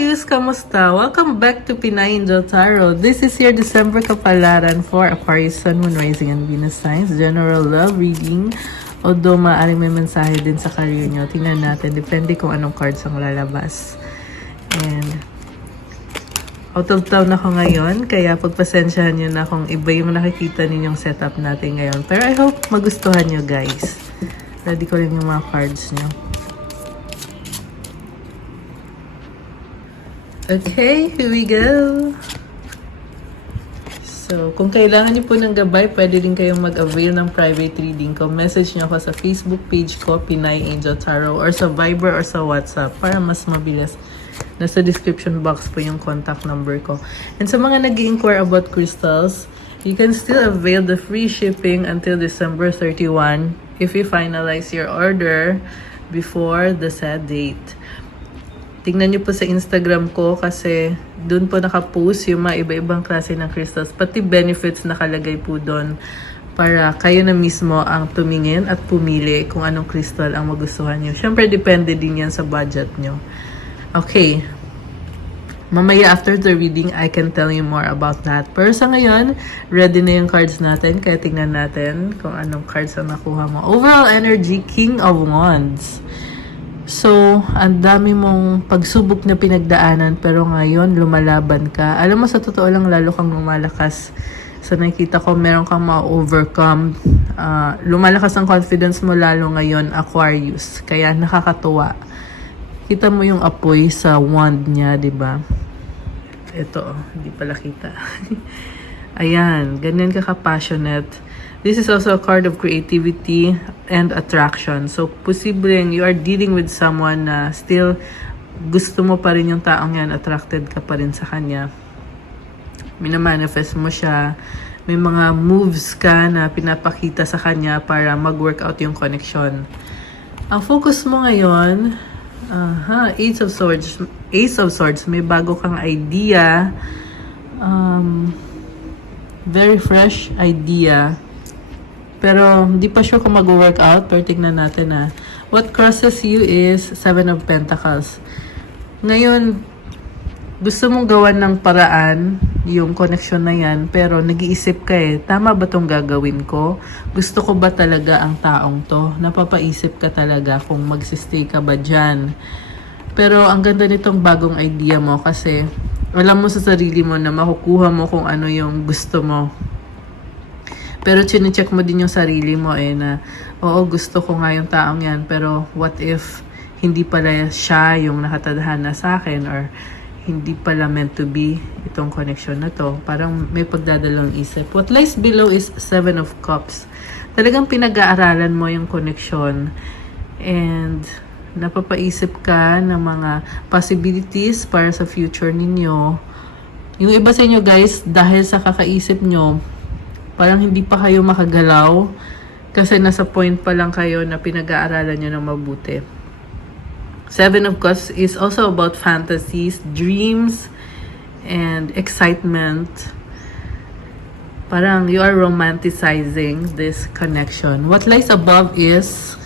Ayos, kamusta? Welcome back to Pinay Angel Tarot. This is your December kapalaran for Aquarius, Sun, Moon, Rising, and Venus signs. General love reading. Although maaaring may mensahe din sa career nyo. Tingnan natin. Depende kung anong cards ang lalabas. And out of town ako ngayon. Kaya pagpasensyahan nyo na kung iba yung nakikita ninyong setup natin ngayon. Pero I hope magustuhan nyo, guys. Ready ko rin yung mga cards nyo. Okay, here we go. So, kung kailangan niyo po ng gabay, pwede din kayong mag-avail ng private reading ko. Message niyo ako sa Facebook page ko, Pinay Angel Tarot, or sa Viber or sa WhatsApp para mas mabilis. Nasa description box po yung contact number ko. And sa mga nag-i-inquire about crystals, you can still avail the free shipping until December 31 if you finalize your order before the set date. Tingnan nyo po sa Instagram ko kasi doon po nakapost yung mga iba-ibang klase ng crystals. Pati benefits nakalagay po doon para kayo na mismo ang tumingin at pumili kung anong crystal ang magustuhan nyo. Siyempre, depende din yan sa budget nyo. Okay. Mamaya after the reading, I can tell you more about that. Pero sa ngayon, ready na yung cards natin. Kaya tingnan natin kung anong cards ang nakuha mo. Overall energy, King of Wands. So, ang dami mong pagsubok na pinagdaanan pero ngayon lumalaban ka. Alam mo, sa totoo lang, lalo kang lumalakas. So, nakikita ko meron kang ma-overcome. Lumalakas ang confidence mo lalo ngayon, Aquarius. Kaya nakakatuwa. Kita mo yung apoy sa wand niya, diba? Ito, hindi pala kita. Ayan, ganyan ka ka-passionate. This is also a card of creativity and attraction. So, posibleng you are dealing with someone na still gusto mo pa rin yung taong yan, attracted ka pa rin sa kanya. Minamanifest mo siya. May mga moves ka na pinapakita sa kanya para mag-work out yung connection. Ang focus mo ngayon, Ace of Swords, may bago kang idea. Very fresh idea. Pero, hindi pa sure kung mag-work out. Pero, tignan natin na. What crosses you is Seven of Pentacles. Ngayon, gusto mong gawan ng paraan yung connection na yan. Pero, nag-iisip ka tama ba tong gagawin ko? Gusto ko ba talaga ang taong to? Napapaisip ka talaga kung magsistay ka ba dyan. Pero, ang ganda nitong bagong idea mo kasi alam mo sa sarili mo na makukuha mo kung ano yung gusto mo. Pero chine-check mo din yung sarili mo na, oo, gusto ko nga yung taong yan, pero what if hindi pala siya yung nakatadhana sa akin or hindi pala meant to be itong connection na to. Parang may pagdadalawang isip. What lies below is Seven of Cups. Talagang pinag-aaralan mo yung connection and napapaisip ka ng mga possibilities para sa future ninyo. Yung iba sa inyo guys, dahil sa kakaisip nyo, parang hindi pa kayo makagalaw kasi nasa point pa lang kayo na pinag-aaralan nyo ng mabuti. Seven of Cups is also about fantasies, dreams, and excitement. Parang you are romanticizing this connection. What lies above is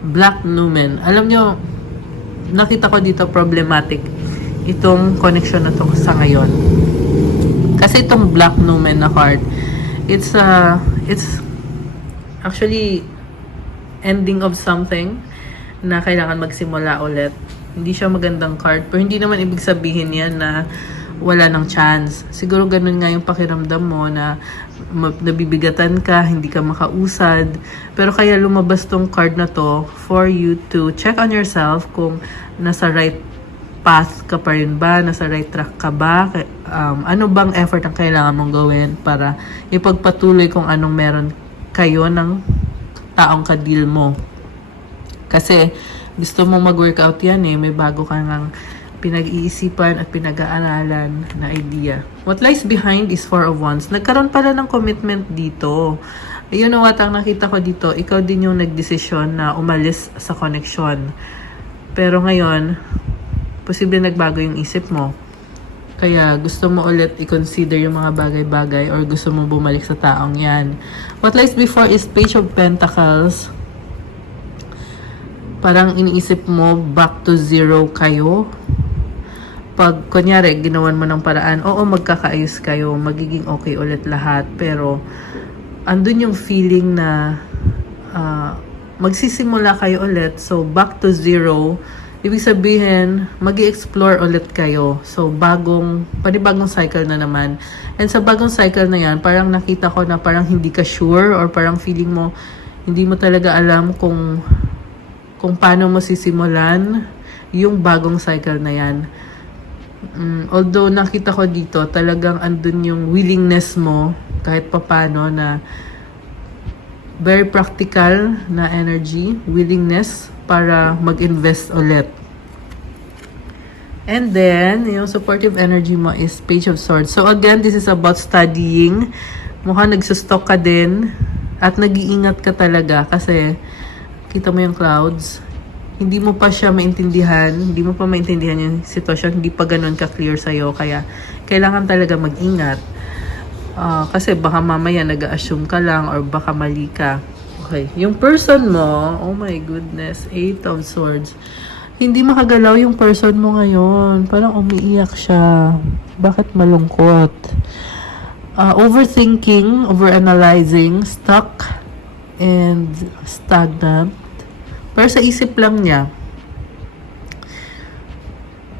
Black Numen. Alam nyo, nakita ko dito problematic itong connection na to sa ngayon. Kasi itong Black Numen na card, it's actually ending of something na kailangan magsimula ulit. Hindi siya magandang card, pero hindi naman ibig sabihin yan na wala ng chance. Siguro ganun nga yung pakiramdam mo na nabibigatan ka, hindi ka makausad. Pero kaya lumabas tong card na to for you to check on yourself kung nasa right path ka pa rin ba? Nasa right track ka ba? Ano bang effort ang kailangan mong gawin para ipagpatuloy kung anong meron kayo ng taong ka-deal mo? Kasi gusto mong mag-workout yan may bago ka ng pinag-iisipan at pinag-aaralan na idea. What lies behind is Four of Wands. Nagkaroon pala ng commitment dito. Ayun na what ang nakita ko dito. Ikaw din yung nagdesisyon na umalis sa connection. Pero ngayon, posible nagbago yung isip mo. Kaya gusto mo ulit i-consider yung mga bagay-bagay or gusto mo bumalik sa taong yan. What lies before is Page of Pentacles. Parang iniisip mo back to zero kayo. pag kunyari ginawan mo ng paraan, oo, magkakaayos kayo, magiging okay ulit lahat, pero andun yung feeling na magsisimula kayo ulit, so back to zero. Ibig sabihin, mag-i-explore ulit kayo. So, panibagong cycle na naman. And sa bagong cycle na yan, parang nakita ko na parang hindi ka sure or parang feeling mo, hindi mo talaga alam kung paano mo sisimulan yung bagong cycle na yan. Although nakita ko dito, talagang andun yung willingness mo kahit papano na very practical na energy, willingness para mag-invest ulit. And then, yung supportive energy mo is Page of Swords. So again, this is about studying. Mukhang nagsustock ka din at nag-iingat ka talaga kasi kita mo yung clouds. Hindi mo pa siya maintindihan, hindi mo pa maintindihan yung sitwasyon, hindi pa ganun ka-clear sa'yo. Kaya kailangan talaga mag-ingat. Kasi baka mamaya nag-assume ka lang or baka mali ka. Okay. Yung person mo, oh my goodness, 8 of Swords. Hindi makagalaw yung person mo ngayon. Parang umiiyak siya. Bakit malungkot? Overthinking, overanalyzing, stuck, and stagnant. Pero sa isip lang niya.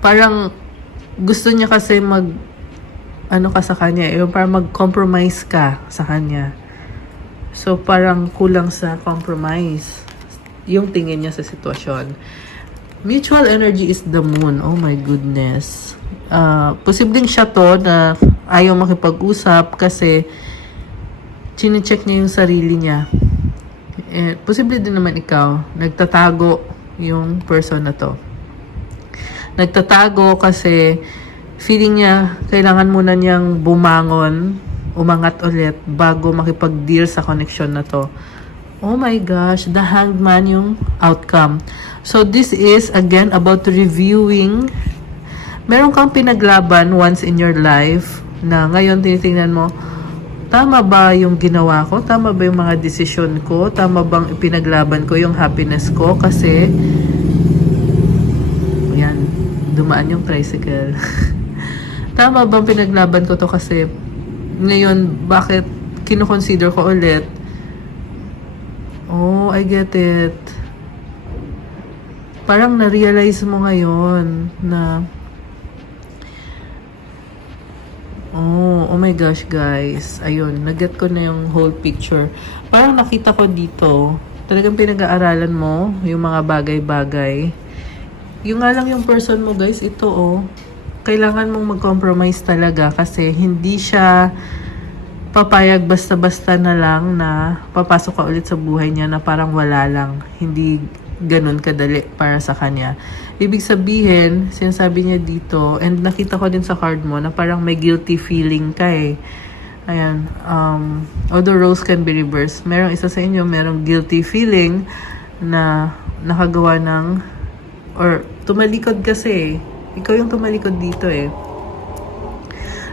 Parang gusto niya kasi ka sa kanya, yung parang mag-compromise ka sa kanya. So, parang kulang sa compromise yung tingin niya sa sitwasyon. Mutual energy is the moon. Oh my goodness. Posibleng siya to na ayaw makipag-usap kasi chine-check niya yung sarili niya. Posible din naman ikaw, nagtatago yung person na to. Nagtatago kasi feeling niya, kailangan muna niyang bumangon, umangat ulit bago makipag-deal sa connection na to. Oh my gosh, the Hanged Man yung outcome. So this is again about reviewing. Meron kang pinaglaban once in your life na ngayon tinitingnan mo, tama ba yung ginawa ko? Tama ba yung mga desisyon ko? Tama bang ipinaglaban ko yung happiness ko? Kasi, yan, dumaan yung tricycle. Tama bang pinaglaban ko to kasi ngayon, bakit kinoconsider ko ulit? Oh, I get it. Parang na-realize mo ngayon na oh my gosh, guys. Ayun, nag-get ko na yung whole picture. Parang nakita ko dito, talagang pinag-aaralan mo yung mga bagay-bagay. Yung nga lang yung person mo, guys, ito kailangan mong mag-compromise talaga kasi hindi siya papayag basta-basta na lang na papasok ka ulit sa buhay niya na parang wala lang. Hindi ganun kadali para sa kanya. Ibig sabihin, sinasabi niya dito, and nakita ko din sa card mo na parang may guilty feeling ka eh. Ayan. Although roles can be reversed, merong isa sa inyo, merong guilty feeling na nakagawa ng, or tumalikod kasi eh. Ikaw yung tumalikod dito eh.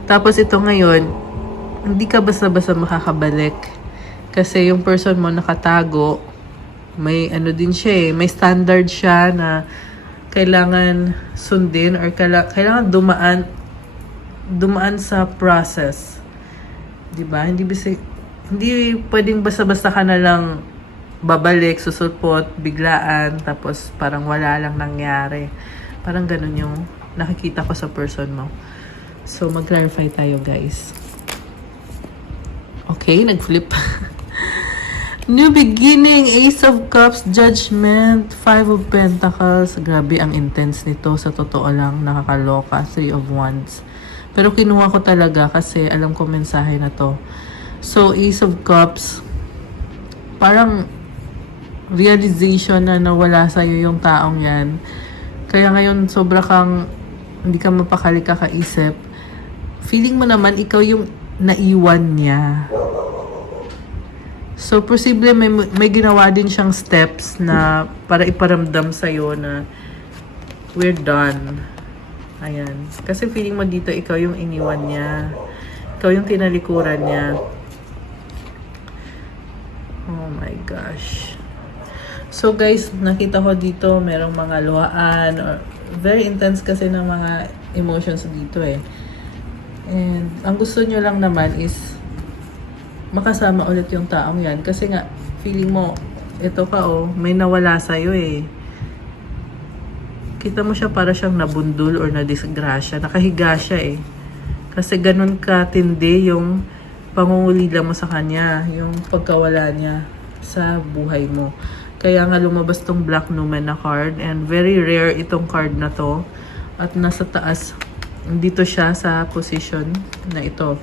Tapos ito ngayon, hindi ka basta-basta makakabalik. Kasi yung person mo nakatago, may ano din siya eh, may standard siya na kailangan sundin or kailangan dumaan sa process. 'Di ba? Hindi pwedeng basta-basta ka na lang babalik, susulpot, biglaan, tapos parang wala lang nangyari. Parang ganun yung nakikita ko sa person mo. So, mag-clarify tayo, guys. Okay, nag-flip. New beginning, Ace of Cups, Judgment, Five of Pentacles. Grabe, ang intense nito. Sa totoo lang, nakakaloka. Three of Wands. Pero kinuha ko talaga kasi alam ko mensahe na to. So, Ace of Cups, parang realization na nawala sa'yo yung taong yan. Kaya ngayon, sobra kang, hindi ka mapakali kakaisip. Feeling mo naman, ikaw yung naiwan niya. So, posible may ginawa din siyang steps na para iparamdam sa'yo na we're done. Ayan. Kasi feeling mo dito, ikaw yung iniwan niya. Ikaw yung tinalikuran niya. Oh my gosh. So guys, nakita ko dito merong mga luhaan or very intense kasi ng mga emotions dito eh. And ang gusto nyo lang naman is makasama ulit yung taong yan. Kasi nga, feeling mo, ito ka oh, may nawala sa'yo eh. Kita mo siya para siyang nabundol or nadisgrasya. Nakahiga siya eh. Kasi ganun katindi yung pangungulila mo sa kanya. Yung pagkawala niya sa buhay mo. Kaya nga lumabas tong Black Numen na card. And very rare itong card na to. At nasa taas, dito siya sa position na ito.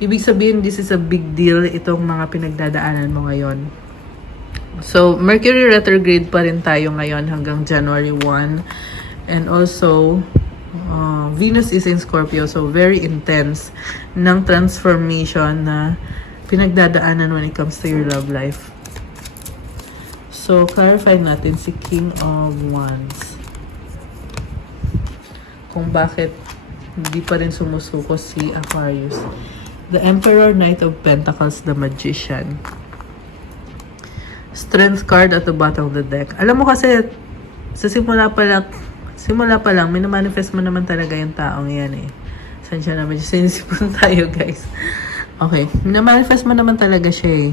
Ibig sabihin, this is a big deal itong mga pinagdadaanan mo ngayon. So, Mercury retrograde pa rin tayo ngayon hanggang January 1. And also, Venus is in Scorpio. So, very intense ng transformation na pinagdadaanan when it comes to your love life. So, clarify natin si King of Wands. Kung bakit hindi pa rin sumusuko si Aquarius. The Emperor, Knight of Pentacles, the Magician. Strength card at the bottom of the deck. Alam mo kasi, sa simula pa lang, minamanifest mo naman talaga yung taong yan eh. Saan siya naman? Sinisipon tayo guys. Okay, minamanifest mo naman talaga siya eh.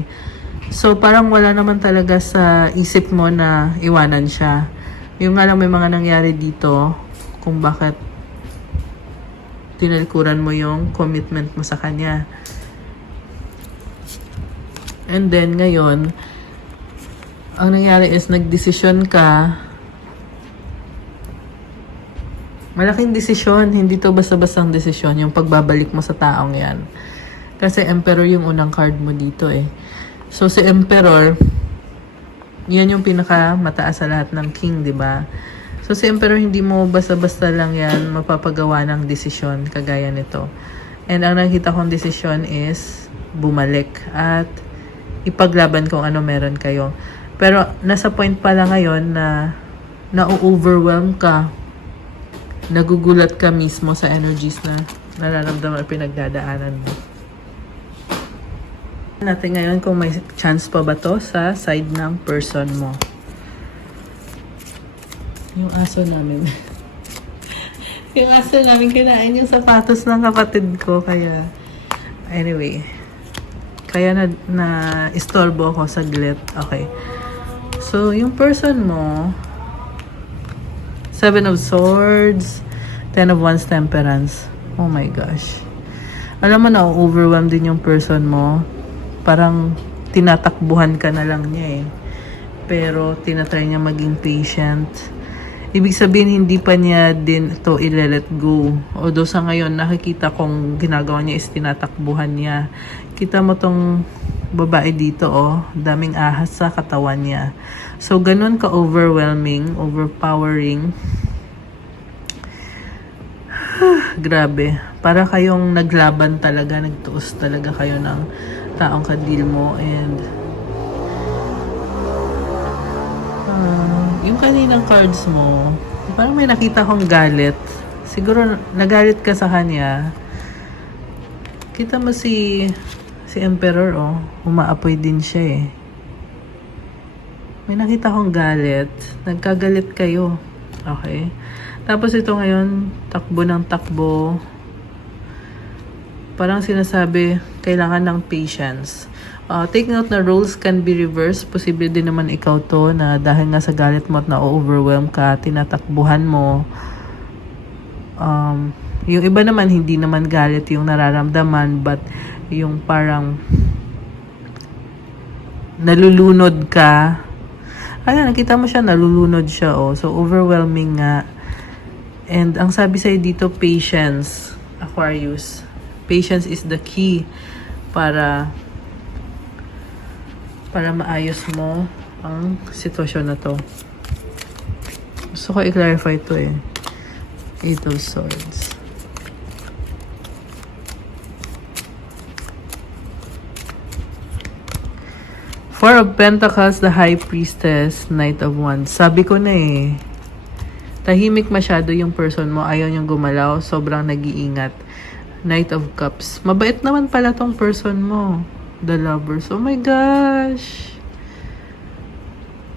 So, parang wala naman talaga sa isip mo na iwanan siya. Yung nga lang may mga nangyari dito kung bakit tinalikuran mo yung commitment mo sa kanya. And then, ngayon, ang nangyari is nagdesisyon ka. Malaking desisyon. Hindi to basta-bastang desisyon yung pagbabalik mo sa taong yan. Kasi Emperor yung unang card mo dito eh. So, si Emperor, yan yung pinaka-mataas sa lahat ng King, di ba? So, si Emperor, hindi mo basta-basta lang yan mapapagawa ng desisyon kagaya nito. And ang nakita kong desisyon is bumalik at ipaglaban kung ano meron kayo. Pero, nasa point pala ngayon na na-overwhelm ka. Nagugulat ka mismo sa energies na nararamdaman at pinagdadaanan mo. Natin ngayon kung may chance pa ba to sa side ng person mo. Yung aso namin. Yung aso namin kinain yung sapatos ng kapatid ko. Kaya, anyway. Kaya na istorbo ako saglit. Okay. So, yung person mo, 7 of Swords, 10 of Wands, Temperance. Oh my gosh. Alam mo na, overwhelmed din yung person mo. Parang tinatakbuhan ka na lang niya eh. Pero tinatry niya maging patient. Ibig sabihin, hindi pa niya din ito i-let go. Although sa ngayon, nakikita kong ginagawa niya is tinatakbuhan niya. Kita mo tong babae dito, oh. Daming ahas sa katawan niya. So, ganun ka-overwhelming, overpowering. Grabe. Para kayong naglaban talaga, nagtuos talaga kayo ng taong kadil mo. And yung kaninang cards mo, parang may nakita kong galit. Siguro nagalit ka sa kanya. Kita mo si Emperor, oh. Umaapoy din siya eh. May nakita kong galit. Nagkagalit kayo. Okay. Tapos ito ngayon, takbo ng takbo. Parang sinasabi, kailangan ng patience. Take note na roles can be reversed. Posible din naman ikaw to na dahil nga sa galit mo at na-overwhelm ka, tinatakbuhan mo. Yung iba naman, hindi naman galit yung nararamdaman, but yung parang nalulunod ka. Ayan, nakita mo siya, nalulunod siya. Oh. So, overwhelming nga. And ang sabi sa'yo dito, patience, Aquarius. Patience is the key para maayos mo ang sitwasyon na to. Gusto ko i-clarify to eh. 8 of Swords. Four of Pentacles, the High Priestess, Knight of Wands. Sabi ko na eh. Tahimik masyado yung person mo. Ayaw niyang gumalaw. Sobrang nag-iingat. Knight of Cups. Mabait naman pala tong person mo. The Lovers. Oh my gosh.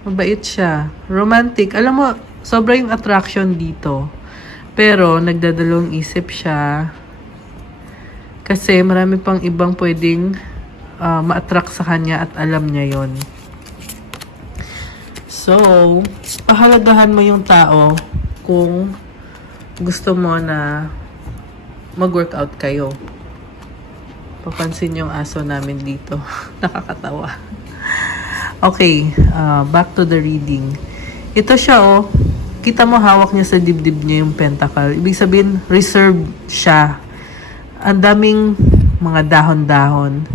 Mabait siya. Romantic. Alam mo, sobra yung attraction dito. Pero, nagdadalawang isip siya. Kasi, marami pang ibang pwedeng ma-attract sa kanya at alam niya yon. So, pahalagahan mo yung tao kung gusto mo na mag-workout kayo. Papansin yung aso namin dito. Nakakatawa. Okay, back to the reading. Ito siya, oh. Kita mo hawak niya sa dibdib niya yung pentacle. Ibig sabihin, reserved siya. Ang daming mga dahon-dahon.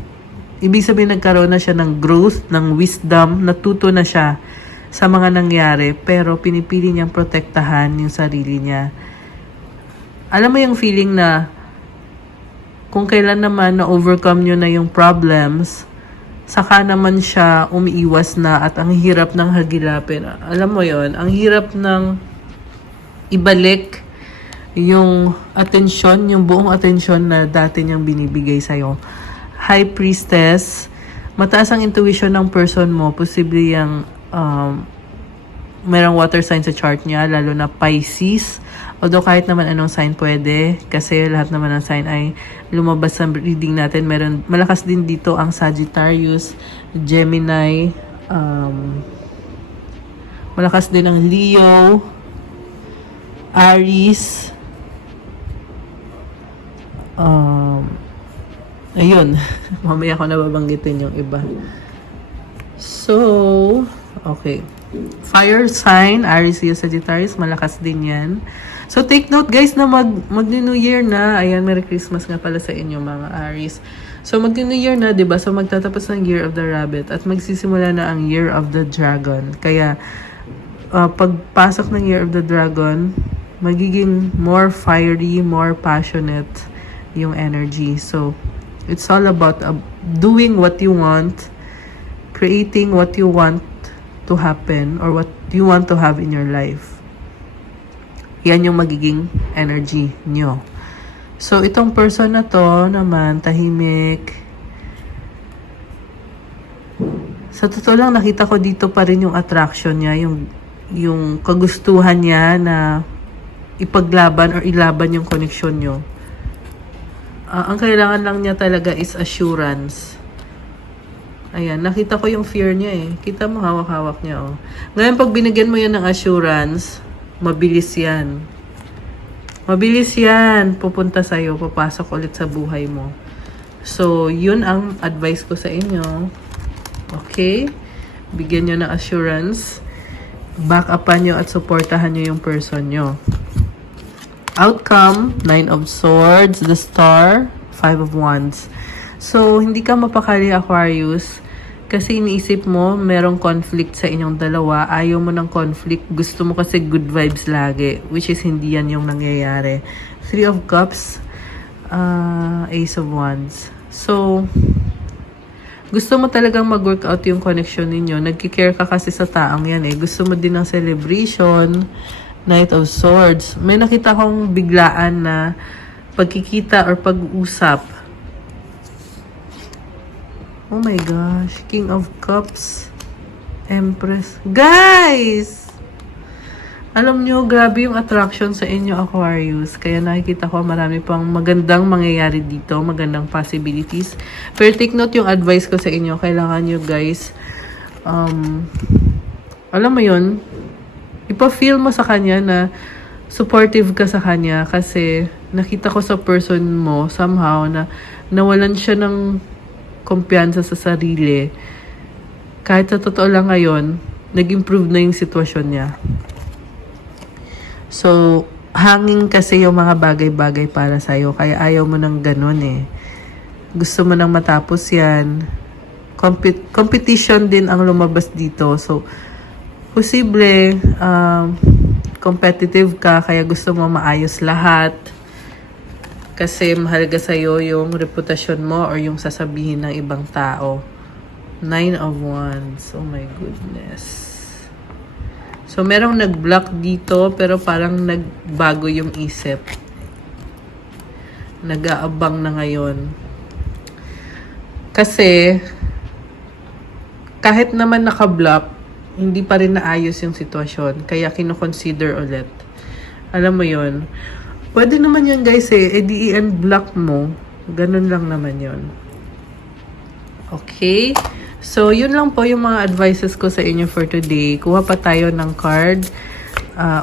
Ibig sabihin, nagkaroon na siya ng growth, ng wisdom, natuto na siya sa mga nangyari, pero pinipili niyang protektahan yung sarili niya. Alam mo yung feeling na kung kailan naman na-overcome nyo na yung problems, saka naman siya umiiwas na at ang hirap ng hagilapin. Alam mo yon, ang hirap ng ibalik yung atensyon, yung buong atensyon na dati niyang binibigay sa'yo. High Priestess, mataas ang intuition ng person mo, posible yung merong water sign sa chart niya, lalo na Pisces. Although kahit naman anong sign pwede, kasi lahat naman ng sign ay lumabas sa reading natin. Meron, malakas din dito ang Sagittarius, Gemini, malakas din ang Leo, Aries, ayun, mamaya ko nababanggitin yung iba. So, okay. Fire sign, Aries, Leo, Sagittarius, malakas din yan. So, take note guys na mag-New Year na. Ayan, Merry Christmas nga pala sa inyo mga Aries. So, mag-New Year na, diba? So, magtatapos ng Year of the Rabbit at magsisimula na ang Year of the Dragon. Kaya, pagpasok ng Year of the Dragon, magiging more fiery, more passionate yung energy. So, it's all about doing what you want, creating what you want to happen or what you want to have in your life. Yan yung magiging energy nyo. So, itong person na to naman, tahimik. Sa totoo lang, nakita ko dito pa rin yung attraction niya, yung kagustuhan niya na ipaglaban or ilaban yung connection nyo. Ang kailangan lang niya talaga is assurance. Ayan, nakita ko yung fear niya eh. Kita mo, hawak-hawak niya oh. Ngayon, pag binigyan mo yan ng assurance, mabilis yan. Mabilis yan. Pupunta sa'yo, papasok ulit sa buhay mo. So, yun ang advice ko sa inyo. Okay? Bigyan nyo ng assurance. Back upan nyo at supportahan nyo yung person nyo. Outcome, 9 of Swords, the Star, 5 of Wands. So, hindi ka mapakali, Aquarius. Kasi iniisip mo, merong conflict sa inyong dalawa. Ayaw mo ng conflict. Gusto mo kasi good vibes lagi. Which is, hindi yan yung nangyayari. 3 of Cups, Ace of Wands. So, gusto mo talagang mag-workout yung connection ninyo. Nagkikare ka kasi sa taong yan eh. Gusto mo din ng celebration. Knight of Swords. May nakita kong biglaan na pagkikita or pag-usap. Oh my gosh. King of Cups. Empress. Guys! Alam nyo, grabe yung attraction sa inyo, Aquarius. Kaya nakikita ko marami pang magandang mangyayari dito. Magandang possibilities. Pero take note yung advice ko sa inyo. Kailangan nyo, guys, alam mo yun, ipa-feel mo sa kanya na supportive ka sa kanya kasi nakita ko sa person mo somehow na nawalan siya ng kumpiyansa sa sarili. Kahit sa totoo lang ngayon, nag-improve na yung sitwasyon niya. So, hanging kasi yung mga bagay-bagay para sa'yo. Kaya ayaw mo ng ganun eh. Gusto mo nang matapos yan. Competition din ang lumabas dito. So, posible, competitive ka, kaya gusto mo maayos lahat. Kasi mahalaga sa'yo yung reputasyon mo or yung sasabihin ng ibang tao. 9 of Wands. Oh my goodness. So, merong nag-block dito, pero parang nagbago yung isip. Nag-aabang na ngayon. Kasi, kahit naman naka-block, hindi pa rin naayos yung sitwasyon. Kaya kino-consider ulit. Alam mo yon. Pwede naman yan guys di i-unblock mo. Ganun lang naman yon. Okay? So, yun lang po yung mga advices ko sa inyo for today. Kuha pa tayo ng card.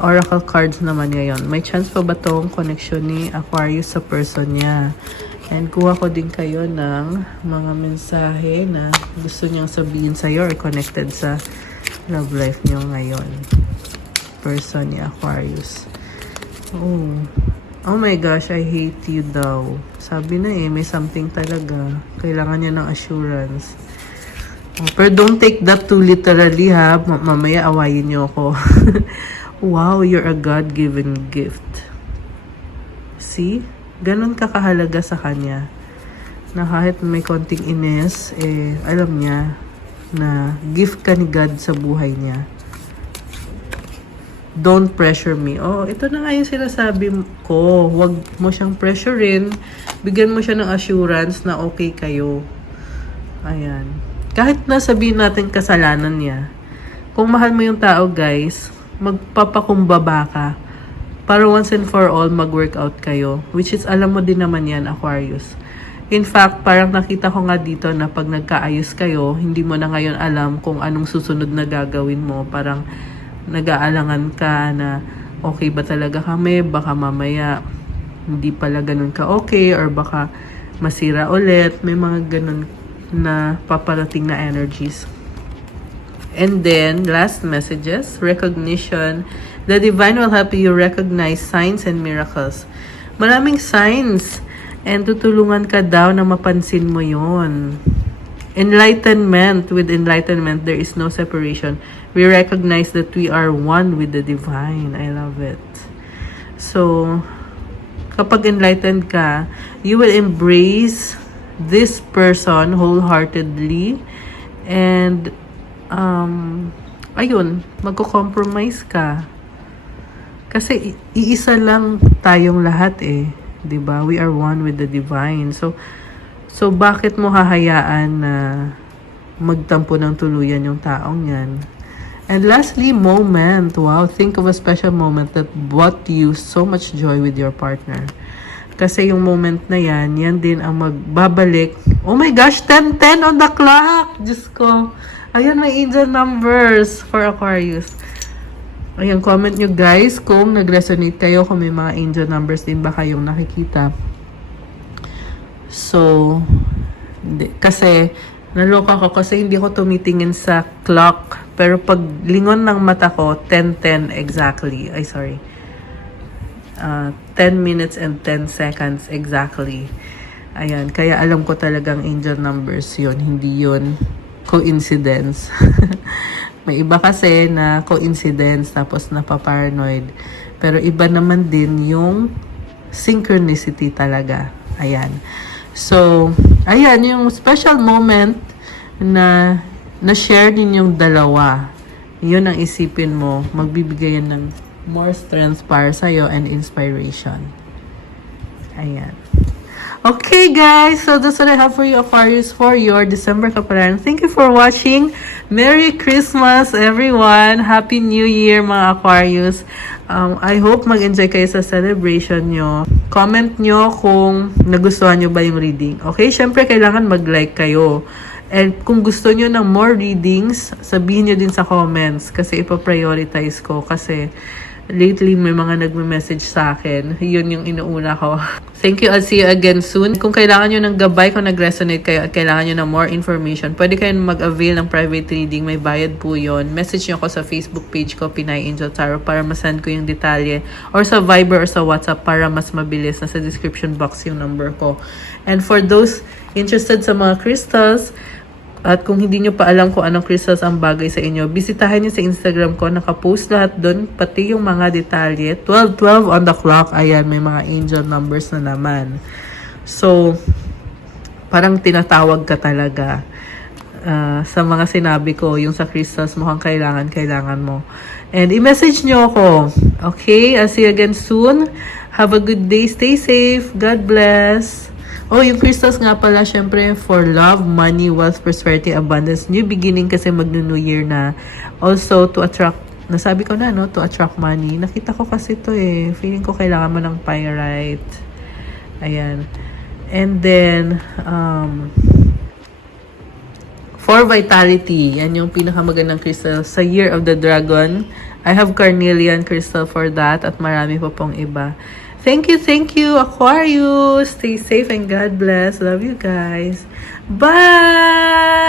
Oracle cards naman ngayon. May chance pa ba tong connection ni Aquarius sa person niya? And kuha ko din kayo ng mga mensahe na gusto niyang sabihin sa'yo or connected sa love life niyo ngayon. Person ni Aquarius. Oh my gosh, I hate you daw. Sabi na may something talaga. Kailangan niya ng assurance. Pero don't take that too literally ha. Mamaya awayin niyo ako. Wow, you're a God-given gift. See? Ganon ka kahalaga sa kanya. Na kahit may konting ines, alam niya na gift ka ni God sa buhay niya. Don't pressure me. Ito na nga yung sinasabi ko. Huwag mo siyang pressurein. Bigyan mo siya ng assurance na okay kayo. Ayan. Kahit nasabihin natin kasalanan niya, kung mahal mo yung tao, guys, magpapakumbaba ka. Para once and for all, mag-workout kayo. Which is, alam mo din naman yan, Aquarius. In fact, parang nakita ko nga dito na pag nagkaayos kayo, hindi mo na ngayon alam kung anong susunod na gagawin mo. Parang nag-aalangan ka na okay ba talaga kami, baka mamaya hindi pala ganun ka okay, or baka masira ulit. May mga ganun na paparating na energies. And then, last messages, recognition. The divine will help you recognize signs and miracles. Maraming signs. And tutulungan ka daw na mapansin mo yon. Enlightenment. With enlightenment, there is no separation. We recognize that we are one with the divine. I love it. So, kapag enlightened ka, you will embrace this person wholeheartedly. And, ayun, magko-compromise ka. Kasi, iisa lang tayong lahat 'di ba? We are one with the divine. So bakit mo hahayaan na magtampo ng tuluyan yung taong yan? And lastly, moment. Wow, think of a special moment that brought you so much joy with your partner. Kasi yung moment na yan din ang magbabalik. Oh my gosh, 10:10 on the clock! Diyos ko. Ayun, may angel numbers for Aquarius. Ayan, comment nyo guys kung nag-resonate kayo, kung may mga angel numbers din ba kayong nakikita. So, kasi naloka ko kasi hindi ko tumitingin sa clock. Pero pag lingon ng mata ko, 10:10 exactly. 10 minutes and 10 seconds exactly. Ayan, kaya alam ko talagang angel numbers yun. Hindi yun coincidence. May iba kasi na coincidence tapos napaparanoid. Pero iba naman din yung synchronicity talaga. Ayan. So, ayan, yung special moment na na-share ninyong dalawa. Yun ang isipin mo. Magbibigay yan ng more strength para sa'yo and inspiration. Ayan. Okay, guys. So, that's what I have for you, Aquarius, for your December Kapalaran. Thank you for watching. Merry Christmas, everyone. Happy New Year, mga Aquarius. I hope mag-enjoy kayo sa celebration nyo. Comment nyo kung nagustuhan nyo ba yung reading. Okay? Syempre, kailangan mag-like kayo. And kung gusto nyo ng more readings, sabihin nyo din sa comments. Kasi ipaprioritize ko. Kasi lately, may mga nagme-message sa akin. Yun yung inuuna ko. Thank you. I'll see you again soon. Kung kailangan nyo ng gabay, kung nag-resonate kayo at kailangan nyo ng more information, pwede kayong mag-avail ng private reading. May bayad po yun. Message nyo ako sa Facebook page ko, Pinay Angel Tarot, para masend ko yung detalye. Or sa Viber or sa WhatsApp para mas mabilis. Nasa description box yung number ko. And for those interested sa mga crystals, at kung hindi nyo pa alam kung anong crystals ang bagay sa inyo, bisitahin nyo sa Instagram ko. Nakapost lahat doon, pati yung mga detalye. 12:12 on the clock. Ayan, may mga angel numbers na naman. So, parang tinatawag ka talaga. Sa mga sinabi ko, yung sa crystals, mukhang kailangan mo. And i-message nyo ako. Okay? I'll see you again soon. Have a good day. Stay safe. God bless. Oh, yung crystals nga pala, syempre, for love, money, wealth, prosperity, abundance. New beginning kasi mag-new year na. Also, to attract, nasabi ko na, no? To attract money. Nakita ko kasi to eh. Feeling ko kailangan mo ng pyrite. Ayan. And then, for vitality, yan yung pinakamagandang crystal. Sa Year of the Dragon, I have carnelian crystal for that at marami pa pong iba. Thank you, Aquarius. Stay safe and God bless. Love you guys. Bye!